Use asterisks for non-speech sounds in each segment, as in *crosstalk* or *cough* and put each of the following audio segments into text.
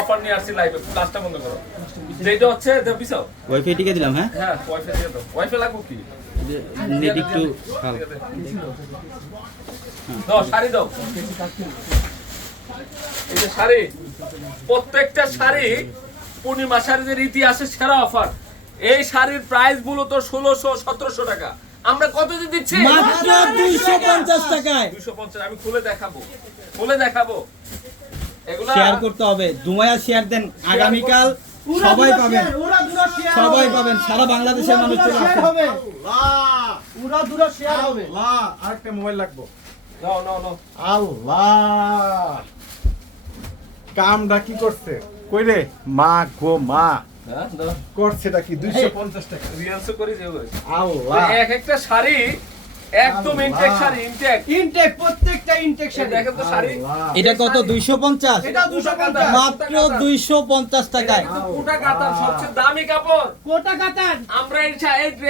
Offer নিয়ে আসছি লাইভে ক্লাসটা বন্ধ করো। যেটা হচ্ছে পিছাও। ওয়াইফাই টিকে দিলাম হ্যাঁ? হ্যাঁ ওয়াইফাই দিয়ে দাও। ওয়াইফাই লাগবে কি? নেট একটু দাও। শাড়ি দাও। এই যে শাড়ি। প্রত্যেকটা শাড়ি পূর্ণিমা শাড়িদের ইতিহাসে সেরা অফার। এই শাড়ির প্রাইস মূলত ষোলোশো সতেরোশো টাকা। আমরা কত দিয়ে দিচ্ছি? মাত্র 250 টাকায়। দুশো পঞ্চাশ আমি খুলে দেখাবো। খুলে দেখাবো। শেয়ার করতে হবে। দুমায়া শেয়ার দেন। আগামীকাল সবাই পাবেন। সবাই পাবেন। সারা বাংলাদেশের মানুষ চলে দুরা শেয়ার হবে। আরেকটা মোবাইল লাগবো। নাও নাও নাও। আল্লাহ। কামটা কি করছে? কই রে? মা গো মা। হ্যাঁ করছেটা কি? দুইশো পঞ্চাশ টাকা। রিয়ালসও করি যে হয়েছে আল্লাহ। এক একটা শাড়ি একদম ইনটেক শাড়ি ইনটেক ইনটেক প্রত্যেকটা ইনটেক দেখেন তো শাড়ি। এটা কত? 250 এটা 250 মাত্র 250 টাকায়। কোটা কাতার সবচেয়ে দামি কাপড়। কোটা কাতান আমরা এই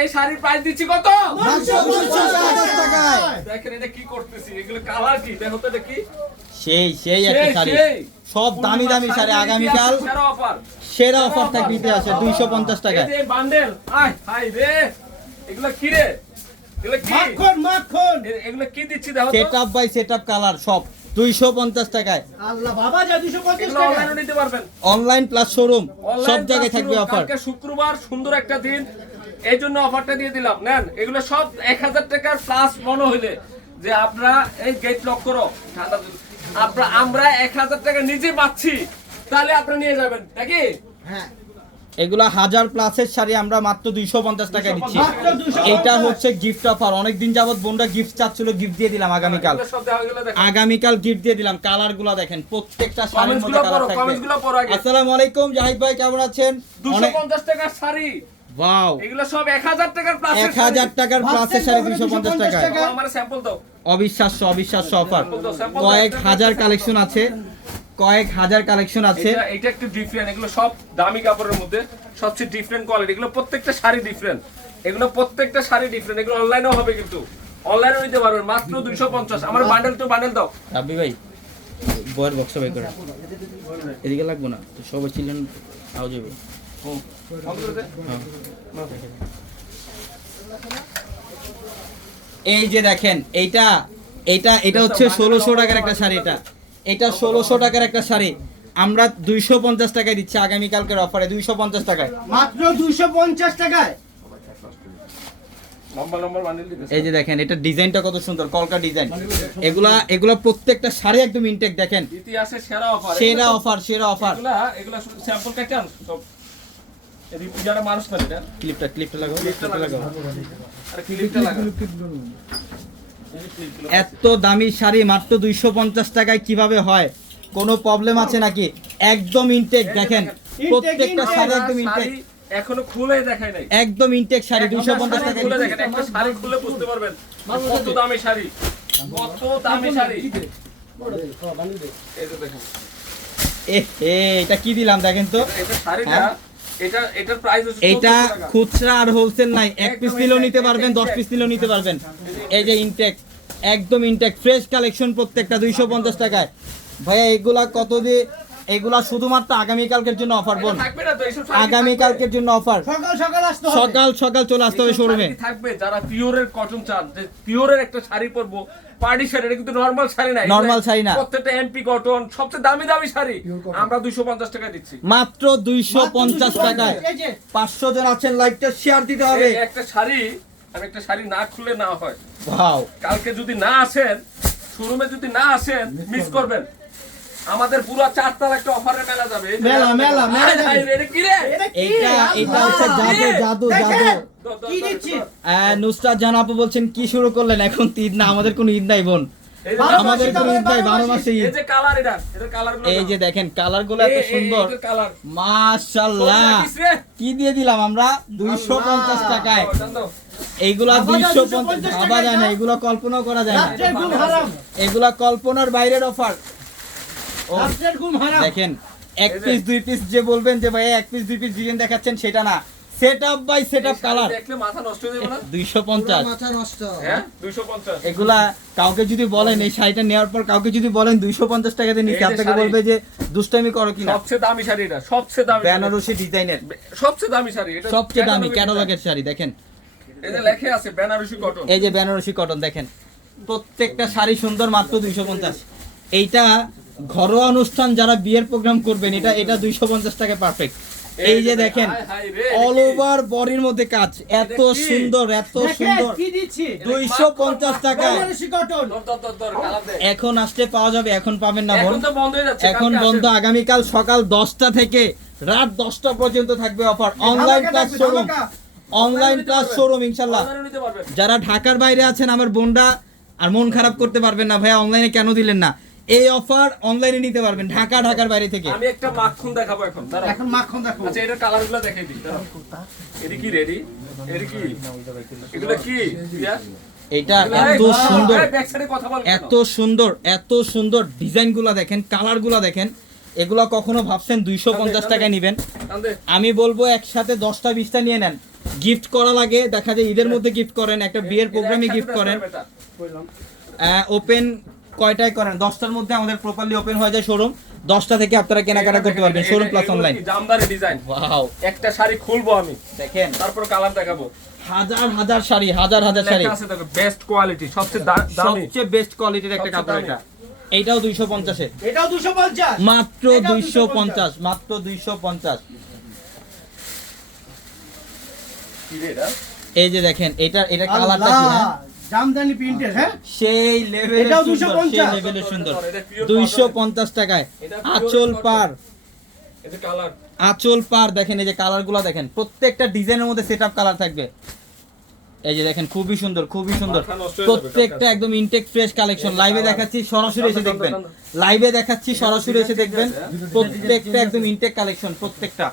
এই শাড়ির প্রাইস দিচ্ছি কত? 250 টাকায়। দেখেন এটা কি করতেছি? এগুলো কালার কি? দেখো তো এটা কি? সেই সেই একটা শাড়ি। সব দামি দামি শাড়ি আগামীকাল। সেরা অফার সেরা অফার থাকবে ইতিহাসে 250 টাকায়। এই বান্ডেল আয় হাই রে। এগুলো কি রে? মাখন মাখন। এগুলো কি দিচ্ছি দেখো সেটআপ বাই সেটআপ কালার সব। 250 টাকায়। আল্লাহ বাবা যা 250 টাকা। অনলাইনে নিতে পারবেন। অনলাইন প্লাস শোরুম সব জায়গায় থাকবে অফার কালকে শুক্রবার সুন্দর একটা দিন। এই জন্য অফারটা দিয়ে দিলাম। নেন এগুলো সব এক হাজার টাকার প্লাস মনে হইলে যে আপনারা এই গেট লক করো। ঠান্ডা আমরা এক হাজার টাকা নিজে পাচ্ছি। তাহলে আপনারা নিয়ে যাবেন। নাকি? হ্যাঁ। এগুলা হাজার প্লাসের শাড়ি আমরা মাত্র 250 টাকায় দিচ্ছি। মাত্র 250 হচ্ছে গিফট অফার অনেকদিন যাবত বোনরা গিফট চাচ্ছিল গিফট দিয়ে দিলাম আগামীকাল। আগামীকাল গিফট দিয়ে দিলাম। কালারগুলা দেখেন প্রত্যেকটা শাড়ির মধ্যে কালার পড়ো, থাকবে। comments গুলো পড়ো আগে। আসসালামু আলাইকুম জাহিদ ভাই কেমন আছেন? দুশো পঞ্চাশ টাকার শাড়ি। ওয়াও এগুলো সব এক হাজার টাকার প্লাস পঞ্চাশ আমার স্যাম্পল দাও। অবিশ্বাস্য অবিশ্বাস্য অফার কয়েক হাজার কালেকশন আছে। কয়েক হাজার কালেকশন আছে। এটা এটা একটু ডিফারেন্ট এগুলো সব দামি কাপড়ের মধ্যে সবচেয়ে ডিফারেন্ট কোয়ালিটি এগুলো প্রত্যেকটা শাড়ি ডিফারেন্ট এগুলো প্রত্যেকটা শাড়ি ডিফারেন্ট এগুলো অনলাইনেও হবে কিন্তু। অনলাইনে নিতে পারবেন মাত্র দুইশো পঞ্চাশ। আমার বান্ডেল তো বান্ডেল দাও। রাব্বি ভাই বয়ের বক্স বাই করে। এদিকে লাগবো না তো সবাই ছিলেন আও যাবে। হ্যাঁ। এই যে দেখেন এইটা এইটা এটা হচ্ছে ষোলোশো টাকার একটা শাড়ি এটা। এটা ষোলোশো টাকার একটা শাড়ি। আমরা দুইশো পঞ্চাশ টাকায় দিচ্ছি আগামীকালকের অফারে দুইশো পঞ্চাশ টাকায়। মাত্র 250 টাকায়? লম্বা লম্বা বান্ডেল দিতেছে। এই যে দেখেন এটা ডিজাইনটা কত সুন্দর কলকা ডিজাইন। এগুলা এগুলা প্রত্যেকটা শাড়ি একদম ইনটেক দেখেন। ইতিহাসে সেরা অফার সেরা অফার সেরা অফার। এগুলা এগুলা স্যাম্পল কেটে আন সব যারা মানুষ না এটা। ক্লিপটা ক্লিপটা লাগাও ক্লিপটা লাগাও। আরে ক্লিপটা লাগা এই যে ক্লিপগুলো। এত দামি শাড়ি মাত্র দুইশো পঞ্চাশ টাকায় কীভাবে হয়? কোনো প্রবলেম আছে নাকি? একদম ইনটেক দেখেন প্রত্যেকটা শাড়ি একদম ইনটেক শাড়ি এখনও খুলে দেখাই নাই। একদম ইনটেক শাড়ি টাকা খুলে দেখেন একটা শাড়ি খুলে বুঝতে পারবেন কত দামি শাড়ি কত দামি শাড়ি। এই যে দেখেন। এ এটা কি দিলাম দেখেন তো? এটা শাড়িটা হ্যাঁ? এটা এটার প্রাইস হচ্ছে এটা খুচরা আর হোলসেল নাই। এক পিস নিলেও নিতে পারবেন দশ intact. পিস নিলেও নিতে পারবেন। এই যে ইনটেক একদম ইনটেক ফ্রেশ কালেকশন প্রত্যেকটা দুইশো পঞ্চাশ টাকায়। ভাইয়া এগুলা কত দিয়ে এগুলা শুধুমাত্র আগামীকালকের জন্য অফার বোন এটা থাকবে না তো এইসব শাড়ি আগামীকালকের জন্য অফার সকাল সকাল আসতে হবে। সকাল সকাল চলে আসতে হবে শোরুমে থাকবে যারা পিওরের কটন চান যে পিওরের একটা শাড়ি পরবো পার্টি শাড়ি এটা কিন্তু নরমাল শাড়ি না Normal শাড়ি না। প্রত্যেকটা এমপি কটন সবচেয়ে দামি দামি শাড়ি। আমরা 250 টাকা দিচ্ছি। মাত্র দুইশো পঞ্চাশ টাকায়। এই যে। পাঁচশো জন আছেন লাইকটা শেয়ার দিতে হবে। একটা শাড়ি আমি একটা শাড়ি না খুলে না হয়। ভাও কালকে যদি না আসেন শোরুমে যদি না আসেন মিস করবেন। আমাদের পুরো চারটার একটা অফারে মেলা যাবে। মেলা, মেলা, মেলা। এটা কি রে? এটা এটা হচ্ছে জাদু জাদু জাদু কি। নুসরাত জান আপু বলছেন কি শুরু করলেন? এখন ঈদ না আমাদের কোনো ঈদ নাই বোন। এই যে বারো আমাদের কোনো ঈদ নাই বারো মাসে। ঈদ। যে কালার এটা এটার কালারগুলো এই যে দেখেন কালারগুলো এত সুন্দর। কালার মাশাল্লাহ কি দিয়ে দিলাম আমরা? দুইশো পঞ্চাশ টাকায়। এইগুলা দুইশো পঞ্চাশ ভাবা যায় না? এগুলো কল্পনাও করা যায় না। এগুলা কল্পনার বাইরের অফার দেখেন এক পিস দুই পিস যে বলবেন যে ভাই এক পিস দুই পিস ডিজাইন দেখাচ্ছেন সেটা না। Set up by set up colour দেখলে মাথা নষ্ট হয়ে যাবে না? *laughs* দুইশো পঞ্চাশ। হ্যাঁ? দুইশো পঞ্চাশ। এগুলা কাউকে যদি বলেন এই শাড়িটা নেওয়ার পর কাউকে যদি বলেন দুইশো পঞ্চাশ টাকাতে এই নিচ্ছে যে আপনাকে বলবে যে দুষ্টামি করো কিনা? সবচেয়ে দামি শাড়ি এটা সবচেয়ে দামি বেনারসি ডিজাইনের। সবচেয়ে দামি শাড়ি এটা সবচেয়ে দামি ক্যাটালগের শাড়ি দেখেন। এই যে লেখে আছে বেনারসি কটন এই যে বেনারসি কটন দেখেন। প্রত্যেকটা শাড়ি সুন্দর মাত্র দুইশো পঞ্চাশ। এইটা ঘরোয়া অনুষ্ঠান যারা বিয়ের প্রোগ্রাম করবেন এটা এটা দুইশো পঞ্চাশ টাকা পারফেক্ট এই যে দেখেন অল ওভার বডির মধ্যে কাজ। এত সুন্দর এত সুন্দর। দুইশো পঞ্চাশ দে। এখন আসলে পাওয়া যাবে এখন পাবেন না বোন এখন তো বন্ধ হয়ে যাচ্ছে এখন কালকে বন্ধ। আসেন। আগামীকাল সকাল দশটা থেকে রাত দশটা পর্যন্ত থাকবে offer online class showroom online class showroom ইনশাল্লাহ। যারা ঢাকার বাইরে আছেন আমার বোনরা আর মন খারাপ করতে পারবেন না ভাইয়া অনলাইনে কেন দিলেন না? এই অফার অনলাইনে নিতে পারবেন ঢাকা ঢাকার বাইরে থেকে। আমি একটা মাখন দেখাবো এখন। এখন মাখন দেখো আচ্ছা এটার কালারগুলো দেখাই দিই। এটা কি রেডি এটা কি? এগুলো কি? এটা এত সুন্দর? এত সুন্দর এত সুন্দর ডিজাইনগুলো দেখেন কালারগুলো দেখেন। এগুলো কখনো ভাবছেন দুইশো পঞ্চাশ টাকায় নেবেন? আমি বলব একসাথে দশটা বিশটা নিয়ে নেন। গিফট করা লাগে দেখা যায় ঈদের মধ্যে গিফট করেন একটা বিয়ের প্রোগ্রামে গিফট করেন। ওপেন কয়টায় করেন? দশটার মধ্যে আমাদের প্রপারলি ওপেন হয়ে যায় শোরুম দশটা থেকে আপনারা কেনাকাটা করতে পারবেন showroom plus online Jamdani design wow একটা শাড়ি খুলবো আমি। দেখেন। তারপর কালার দেখাবো। হাজার হাজার শাড়ি হাজার হাজার শাড়ি। আছে দেখো বেস্ট কোয়ালিটি সবচেয়ে দামি। সবচেয়ে বেস্ট কোয়ালিটির একটা কাপড় এটা। এইটাও দুইশো পঞ্চাশে এটাও দুশো পঞ্চাশ? মাত্র দুইশো 250 পঞ্চাশ। মাত্র দুইশো পঞ্চাশ। কি রে এটা? এই যে দেখেন এটা এটা কালারটা কি হ্যাঁ? জামদানি প্রিন্টের হ্যাঁ? সেই লেভেলের এটাও 250 সেই লেভেলের সুন্দর। এটা pure দুইশো cotton। পঞ্চাশ টাকায়। এটা আঁচল পার এটা কালার আঁচল পার দেখেন এই যে কালারগুলো দেখেন। প্রত্যেকটা ডিজাইনের মধ্যে সেট কালার থাকবে। এই যে দেখেন খুবই সুন্দর খুবই সুন্দর। প্রত্যেকটা একদম ইনটেক ফ্রেশ কালেকশন লাইভে দেখাচ্ছি সরাসরি এসে দেখবেন। লাইভে দেখাচ্ছি সরাসরি এসে দেখবেন? প্রত্যেকটা একদম ইনটেক কালেকশন প্রত্যেকটা।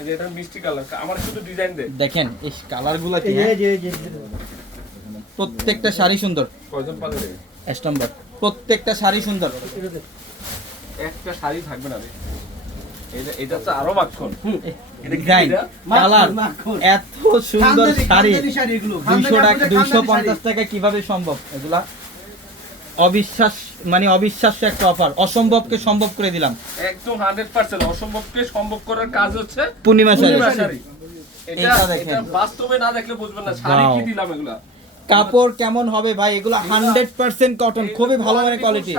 এই যে এটা মিষ্টি কালার আমার শুধু ডিজাইন দে। দেখেন এই কালারগুলো কি হ্যাঁ? প্রত্যেকটা শাড়ি সুন্দর। কয়জন পালে প্রত্যেকটা শাড়ি সুন্দর। একটা শাড়ি থাকবে না রে। এটা এটা তো আরও মাখন। কালার। এত সুন্দর শাড়ি। দুইশো টাকা পঞ্চাশ টাকা কীভাবে সম্ভব? এগুলা অবিশ্বাস মানে অবিশ্বাস্য একটা অফার অসম্ভবকে সম্ভব করে দিলাম। একদম 100% অসম্ভবকে সম্ভব করার কাজ হচ্ছে পূর্ণিমা শাড়ি। এটা দেখেন। এটা বাস্তবে না দেখলে বুঝবেন না। শাড়ি কি দিলাম এগুলা? কাপড় কেমন হবে ভাই? এগুলো হান্ড্রেড পার্সেন্ট কটন খুবই ভালো মানে কোয়ালিটি